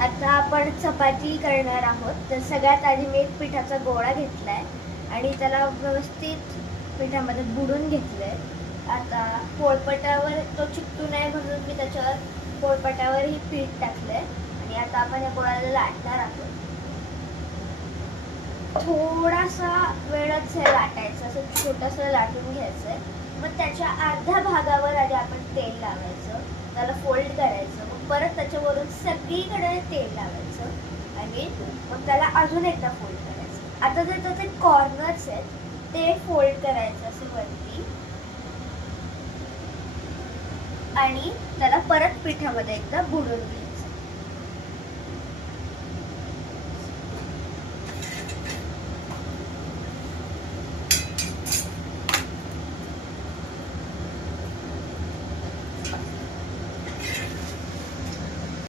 आता आपण चपाती करणार आहोत. तर सगळ्यात आधी मी एक पिठाचा गोळा घेतलाय आणि त्याला व्यवस्थित पिठामध्ये बुडून घेतलंय. आता पोळपाटावर तो चिकटू नये म्हणून मी त्याच्यावर पोळपाटावरही पीठ टाकलंय आणि आता आपण या गोळ्याला लाटणार आहोत. थोडासा वेळच हे लाटायचं, असं छोटंसं लाटून घ्यायचंय. मग त्याच्या अर्ध्या भागावर आधी आपण तेल लावायचं, त्याला फोल्ड करायचं, मग परत त्याच्यावरून सगळीकडे तेल लावायचं आणि मग त्याला अजून एकदा फोल्ड करायचं. आता जर त्याचे कॉर्नर्स आहेत ते फोल्ड करायचं असं वरती आणि त्याला परत पिठामध्ये एकदा बुडवून घ्यायचं.